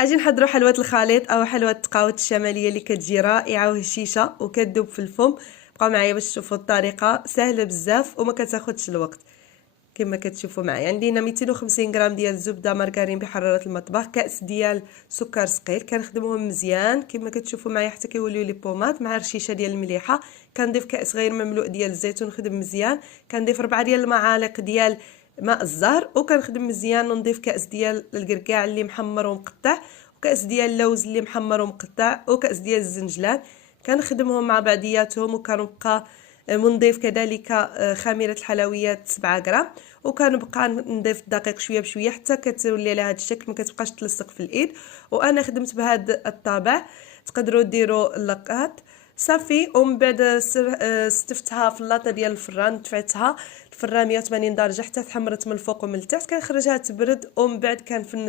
اجي نحضروا حلوة الخليط او حلوة التقاوت الشمالية اللي كتجي رائعة وهشيشة وكتذوب في الفم. بقاو معايا باش تشوفوا الطريقة سهلة بزاف وما كتاخدش الوقت. كما كتشوفوا معايا عندي هنا 250 غرام ديال الزبده مارغرين بحراره المطبخ، كاس ديال سكر ثقيل كنخدمهم مزيان كما كتشوفوا معايا حتى كيوليو لي بومات، مع رشيشه ديال المليحه. كنضيف كاس غير مملوء ديال الزيت ونخدم مزيان. كنضيف 4 ديال المعالق ديال ماء الزهر وكنخدم مزيان، ونضيف كاس ديال الكركاع اللي محمر ومقطع، وكاس ديال اللوز اللي محمر ومقطع، وكاس ديال الزنجلان. كنخدمهم مع بعضياتهم وكنبقى ونضيف كذلك خميره الحلويات 7 غرام، وكنبقى نضيف الدقيق شويه بشويه حتى كتولي على هذا الشكل ما كتبقاش تلصق في الايد. وانا خدمت بهذا الطابع، تقدروا ديروا اللقات صافي. ومن بعد استفتها في اللاطه ديال الفران، دفعتها الفران 180 درجه حتى تحمرت من الفوق ومن التحت، كنخرجها تبرد ومن بعد كنفندها